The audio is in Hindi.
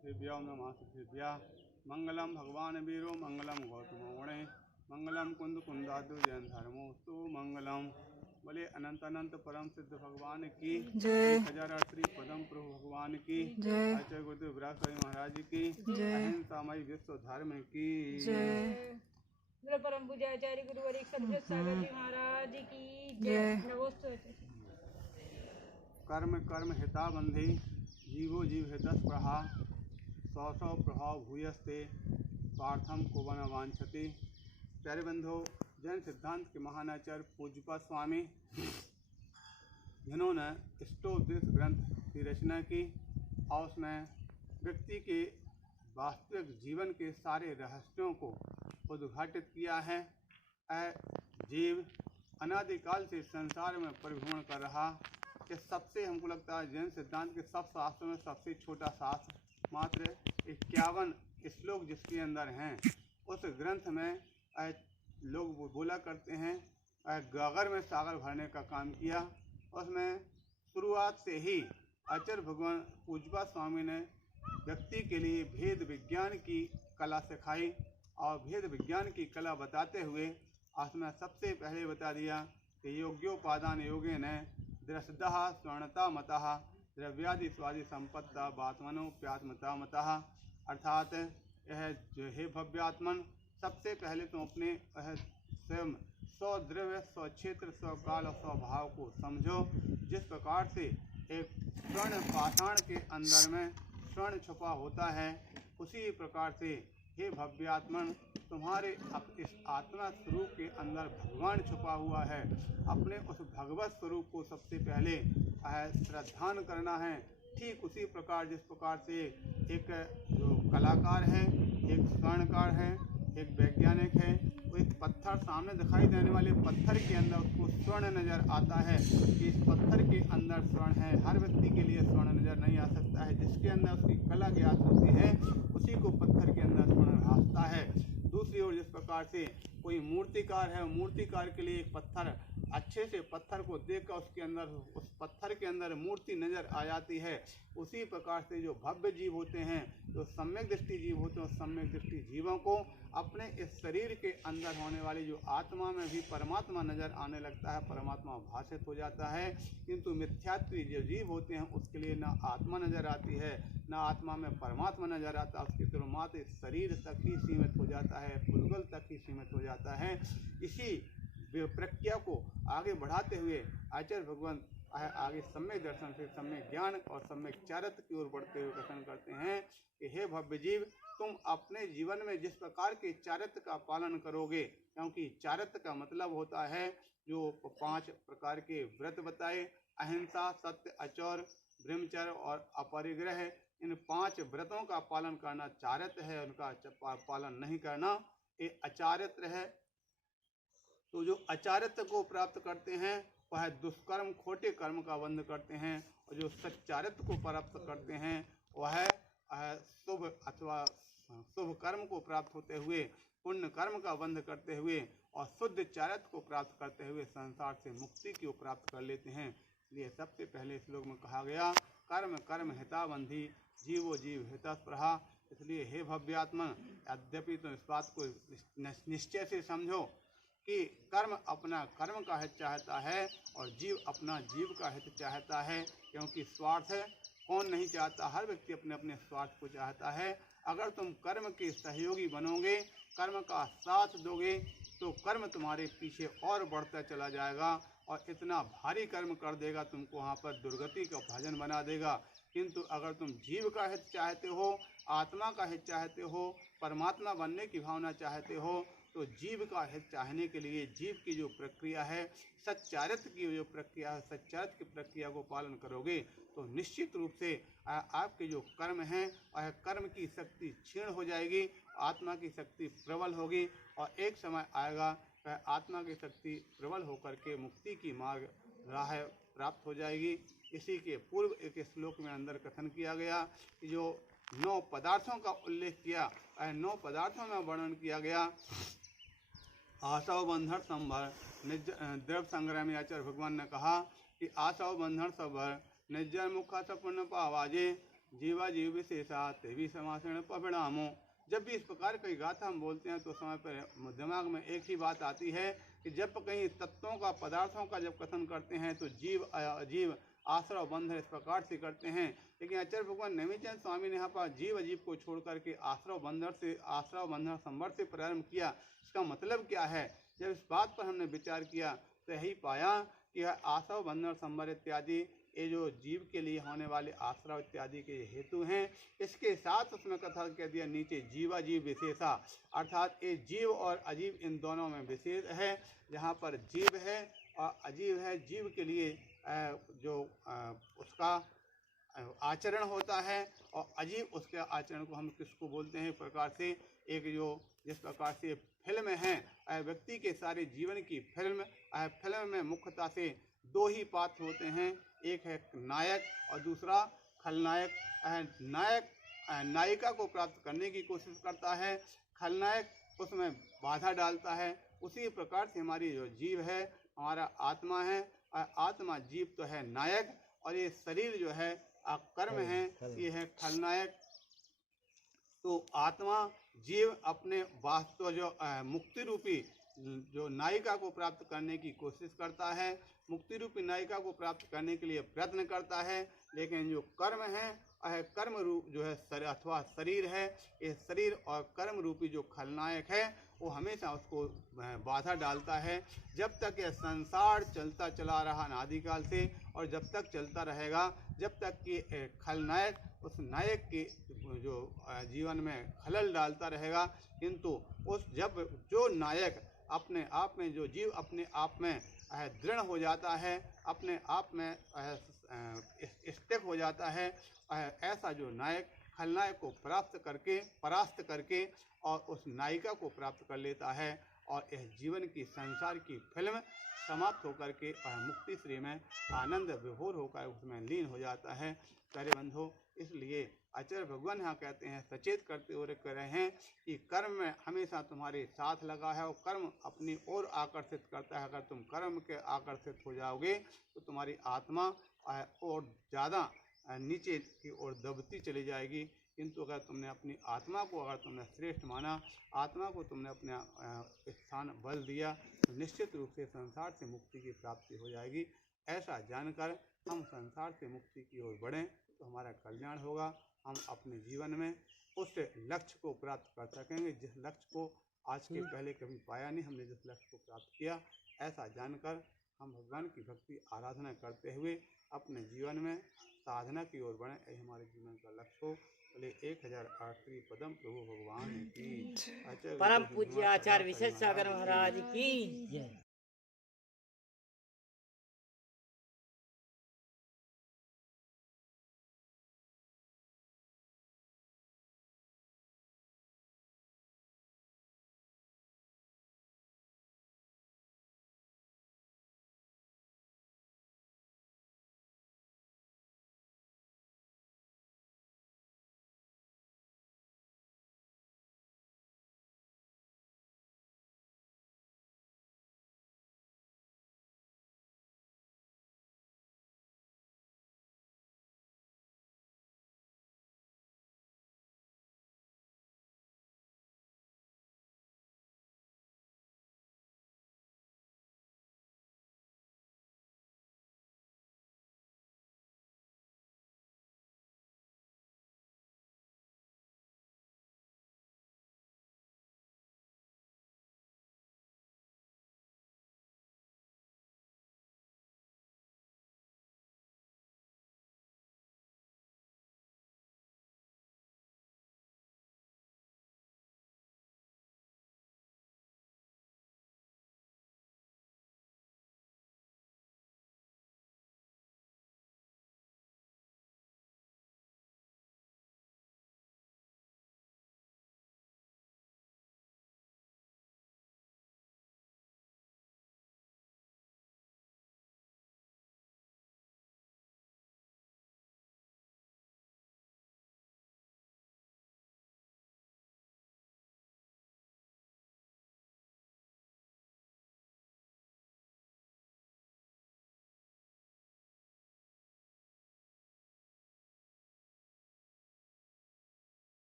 श्रीभ्यो नमः श्रीभ्या मंगलम भगवान वीरो मंगलम गौतम गुणे मंगलम कुंद कुंदादु जैन धर्मोस्तु मंगलम। बोले अनंत अनंत परम सिद्ध भगवान की जय। 1008 पदम प्रभु भगवान की जय। आचार्य गुरुदेव बृहस्पति महाराज की जय। अहिंसामय विश्व धर्म की जय। परम पूज्याचार्य गुरुवरी सद्गुरु सागर जी महाराज की जय। नमोस्तु। कर्म कर्म हिताबंधी जीवो जीव हितस्पृहा सौ सौ प्रभाव भूयस्ते पार्थम को वन वांछति। प्यारे बंधु, जैन सिद्धांत के महानाचार्य पूज्यपाद स्वामी जिन्होंने स्टोदिस ग्रंथ की रचना की और उसमें व्यक्ति के वास्तविक जीवन के सारे रहस्यों को उद्घाटित किया है। जीव अनादिकाल से संसार में परिभ्रमण कर रहा। कि सबसे हमको लगता है जैन सिद्धांत के सब शास्त्रों में सबसे छोटा शास्त्र मात्र 51 श्लोक जिसके अंदर हैं, उस ग्रंथ में लोग बोला करते हैं गागर में सागर भरने का काम किया। उसमें शुरुआत से ही आचार्य भगवान पूज्यपाद स्वामी ने व्यक्ति के लिए भेद विज्ञान की कला सिखाई और भेद विज्ञान की कला बताते हुए उसमें सबसे पहले बता दिया कि योग्योपादान योगे ने दृष्टः स्वर्णता मतः द्रव्यादि स्वादि संपत्ता बात्मनो प्यात्मता मतः। अर्थात यह जो हे भव्यात्मन, सबसे पहले तुम अपने स्वयं स्वद्रव्य स्वक्षेत्र स्वकाल और स्वभाव को समझो। जिस प्रकार से एक स्वर्ण पाषाण के अंदर में स्वर्ण छुपा होता है, उसी प्रकार से हे भव्यात्मन, तुम्हारे इस आत्मा स्वरूप के अंदर भगवान छुपा हुआ है। अपने उस भगवत स्वरूप को सबसे पहले श्रद्धान करना है। ठीक उसी प्रकार जिस प्रकार से एक जो कलाकार है, एक स्वर्णकार है, एक वैज्ञानिक है, वो एक पत्थर सामने दिखाई देने वाले पत्थर के अंदर उसको स्वर्ण नज़र आता है कि इस पत्थर के अंदर स्वर्ण है। हर व्यक्ति के लिए स्वर्ण नज़र नहीं आ सकता है। जिसके अंदर उसकी कला ज्ञात होती है उसी को पत्थर के अंदर स्वर्ण भासता है। दूसरी ओर जिस प्रकार से कोई मूर्तिकार है, मूर्तिकार के लिए एक पत्थर अच्छे से पत्थर को देखकर उसके अंदर उस पत्थर के अंदर मूर्ति नज़र आ जाती है। उसी प्रकार से जो भव्य जीव होते हैं, जो सम्यक दृष्टि जीव होते हैं, उस सम्यक दृष्टि जीवों को अपने इस शरीर के अंदर होने वाली जो आत्मा में भी परमात्मा नज़र आने लगता है, परमात्मा भाषित हो जाता है। किंतु मिथ्यात्वी जो जीव होते हैं उसके लिए ना आत्मा नज़र आती है, ना आत्मा में परमात्मा नज़र आता। उसके तो मात्र शरीर तक ही सीमित हो जाता है, पुद्गल तक ही सीमित हो जाता है। इसी प्रक्रिया को आगे बढ़ाते हुए आचार्य भगवान आगे सम्यक दर्शन से सम्यक ज्ञान और सम्यक चारित्र की ओर बढ़ते हुए कथन करते हैं कि हे भव्य जीव, तुम अपने जीवन में जिस प्रकार के चारित्र का पालन करोगे, क्योंकि चारित्र का मतलब होता है जो 5 प्रकार के व्रत बताए, अहिंसा, सत्य, अचौर, ब्रह्मचर्य और अपरिग्रह, इन 5 व्रतों का पालन करना चारित्र है। उनका पालन नहीं करना ये अचारित्र है। तो जो अचारित्र को प्राप्त करते हैं वह दुष्कर्म खोटे कर्म का बंध करते हैं, और जो सच्चारित्र को प्राप्त करते हैं वह शुभ अथवा शुभ कर्म को प्राप्त होते हुए पुण्य कर्म का बंध करते हुए और शुद्ध चारित्र को प्राप्त करते हुए संसार से मुक्ति को प्राप्त कर लेते हैं। इसलिए सबसे पहले श्लोक में कहा गया कर्म कर्म हिताबंधी जीवो जीव हितस्पृहा। इसलिए हे भव्यात्मन, यद्यपि तुम इस बात को निश्चय से समझो कि कर्म अपना कर्म का हित चाहता है और जीव अपना जीव का हित चाहता है। क्योंकि स्वार्थ कौन नहीं चाहता, हर व्यक्ति अपने अपने स्वार्थ को चाहता है। अगर तुम कर्म के सहयोगी बनोगे, कर्म का साथ दोगे, तो कर्म तुम्हारे पीछे और बढ़ता चला जाएगा और इतना भारी कर्म कर देगा, तुमको वहाँ पर दुर्गति का भजन बना देगा। किंतु अगर तुम जीव का हित चाहते हो, आत्मा का हित चाहते हो, परमात्मा बनने की भावना चाहते हो, तो जीव का हित चाहने के लिए जीव की जो प्रक्रिया है, सच्चारित्र की जो प्रक्रिया है, सच्चारित्र की प्रक्रिया को पालन करोगे तो निश्चित रूप से आपके जो कर्म हैं वह कर्म की शक्ति क्षीण हो जाएगी, आत्मा की शक्ति प्रबल होगी और एक समय आएगा वह आत्मा की शक्ति प्रबल होकर के मुक्ति की मार्ग राह प्राप्त हो जाएगी। इसी के पूर्व एक श्लोक में अंदर कथन किया गया कि जो 9 पदार्थों का उल्लेख किया, 9 पदार्थों में वर्णन किया गया। आशव बंधन संभर द्रव्य संग्रह में आचार्य भगवान ने कहा कि आशव बंधन संभर निर्जन मुखा सपुण्य पावाजे जीवा जीव विशेषा तेवी समासरण परिणामो। जब भी इस प्रकार की गाथा हम बोलते हैं तो समय पर दिमाग में एक ही बात आती है कि जब कहीं तत्वों का पदार्थों का जब कथन करते हैं तो जीव अजीव आश्रव बंधन इस प्रकार से करते हैं, लेकिन आचार्य भगवान नेमिचंद स्वामी ने यहाँ पर जीव अजीव को छोड़ करके आश्रव बंधन संवर्त से प्रारंभ किया। इसका मतलब क्या है? जब इस बात पर हमने विचार किया तो यही पाया कि आश्रव बंधन संवर इत्यादि ये जो जीव के लिए होने वाले आश्रव इत्यादि के हेतु हैं, इसके साथ उसमें कथा कह दिया नीचे जीवा जीव विशेषा, अर्थात ये जीव और अजीव इन दोनों में विशेष है। जहाँ पर जीव है और अजीव है, जीव के लिए जो उसका आचरण होता है और अजीब उसके आचरण को हम किसको बोलते हैं? प्रकार से एक जो जिस प्रकार से फिल्म है, व्यक्ति के सारे जीवन की फिल्म में मुख्यतः से दो ही पात्र होते हैं, एक है नायक और दूसरा खलनायक। नायक नायिका को प्राप्त करने की कोशिश करता है, खलनायक उसमें बाधा डालता है। उसी प्रकार से हमारी जो जीव है, हमारा आत्मा है, आत्मा जीव तो है नायक और ये शरीर जो है कर्म है, ये है खलनायक। तो आत्मा जीव अपने वास्तव जो मुक्ति रूपी जो नायिका को प्राप्त करने की कोशिश करता है, मुक्ति रूपी नायिका को प्राप्त करने के लिए प्रयत्न करता है, लेकिन जो कर्म है कर्म रूप जो है अथवा शरीर है, ये शरीर और कर्म रूपी जो खलनायक है वो हमेशा उसको बाधा डालता है। जब तक यह संसार चलता चला रहा अनादिकाल से और जब तक चलता रहेगा, जब तक कि खलनायक उस नायक के जो जीवन में खलल डालता रहेगा, किंतु जब जो नायक अपने आप में, जो जीव अपने आप में दृढ़ हो जाता है, अपने आप में स्थिर हो जाता है, ऐसा जो नायक खलनायक को परास्त करके और उस नायिका को प्राप्त कर लेता है और यह जीवन की संसार की फिल्म समाप्त होकर के मुक्ति श्री में आनंद विभोर होकर उसमें लीन हो जाता है। प्यारे बंधु, इसलिए आचार्य भगवान यहाँ कहते हैं, सचेत करते हुए कह रहे हैं कि कर्म में हमेशा तुम्हारे साथ लगा है और कर्म अपनी ओर आकर्षित करता है। अगर तुम कर्म के आकर्षित हो जाओगे तो तुम्हारी आत्मा और ज़्यादा नीचे की ओर दबती चली जाएगी। किंतु अगर तुमने अपनी आत्मा को श्रेष्ठ माना, आत्मा को तुमने अपना स्थान बल दिया, तो निश्चित रूप से संसार से मुक्ति की प्राप्ति हो जाएगी। ऐसा जानकर हम संसार से मुक्ति की ओर बढ़ें तो हमारा कल्याण होगा। हम अपने जीवन में उस लक्ष्य को प्राप्त कर सकेंगे जिस लक्ष्य को आज के पहले कभी पाया नहीं, हमने जिस लक्ष्य को प्राप्त किया। ऐसा जानकर हम भगवान की भक्ति आराधना करते हुए अपने जीवन में साधना की ओर बढ़ें, यही हमारे जीवन का लक्ष्य हो। बोले 1008 पदम प्रभु भगवान की। परम पूज्य आचार्य विशेष सागर महाराज की जय।